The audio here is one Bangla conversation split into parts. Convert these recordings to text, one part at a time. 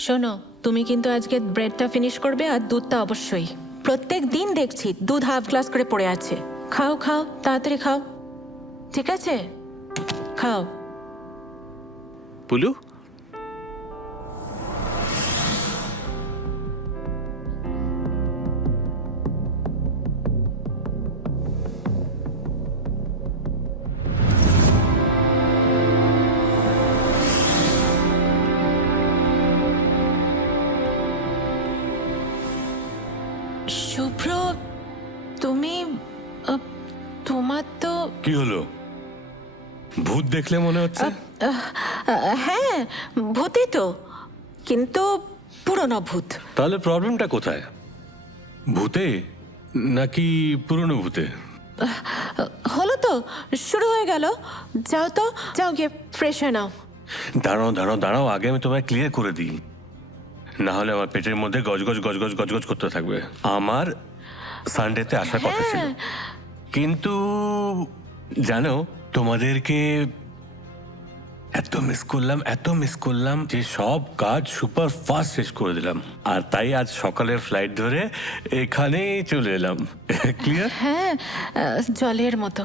শোনো, তুমি কিন্তু আজকে ব্রেডটা ফিনিশ করবে আর দুধটা অবশ্যই। প্রত্যেক দিন দেখছি দুধ হাফ গ্লাস করে পড়ে আছে। খাও খাও, তাড়াতাড়ি খাও, ঠিক আছে? খাও। পুলু, শুভ্র, তুমি তোমার তো কি হলো? ভূত দেখলে মনে হচ্ছে? হ্যাঁ, ভূতই তো, কিন্তু পুরনো ভূত। তাহলে প্রবলেমটা কোথায়? ভূতে নাকি পুরনো ভূতে? হলো তো, শুরু হয়ে গেল। যাও তো, যাও গিয়ে ফ্রেশ হয়ে নাও। দাঁড়াও দাঁড়াও দাঁড়াও, আগে আমি তোমায় ক্লিয়ার করে দিই, না হলে আমার পেটের মধ্যে গজগজ গজগজ গজগজ করতে থাকবে। আমার সানডেতে আসার কথা ছিল, কিন্তু জানো তোমাদেরকে এত মিস করলাম যে সব কাজ সুপার ফাস্ট শেষ করে দিলাম, আর তাই আজ সকালের ফ্লাইট ধরে এখানেই চলে এলাম। ক্লিয়ার? হ্যাঁ, জলের মতো।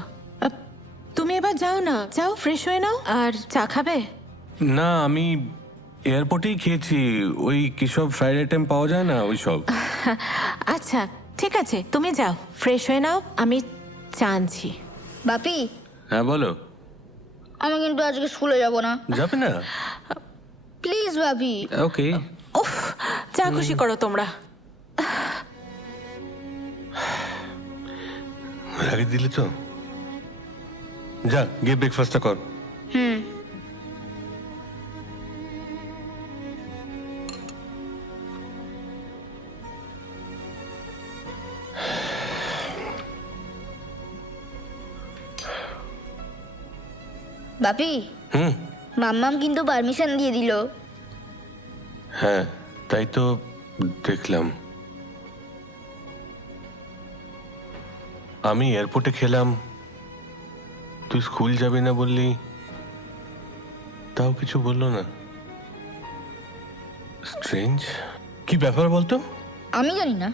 তুমি এবার যাও না, যাও ফ্রেশ হয়ে নাও। আর চা খাবে? না, আমি এয়ারপোর্টেই খেয়েছি, ওই কিসব ফ্রাইড আইটেম পাওয়া যায় না ওই সব। আচ্ছা ঠিক আছে, তুমি যাও ফ্রেশ হয়ে নাও, আমি চা আনছি। বাপি, হ্যাঁ বলো। আমি কিন্তু আজকে স্কুলে যাব না, যাবে না? প্লিজ বাপি। ওকে। উফ, যা খুশি করো তোমরা। লাগিয়ে দিলে তো, যা গিয়ে ব্রেকফাস্টটা কর। বাপি, হুম। মাম্মাম কিন্তু পারমিশন দিয়ে দিল। হ্যাঁ, তাই তো দেখলাম। আমি এয়ারপোর্টে খেলাম, তুই স্কুল যাবি না বললি, তাও কিছু বললো না। স্ট্রেঞ্জ, কি ব্যাপার বলতো? আমি জানি না।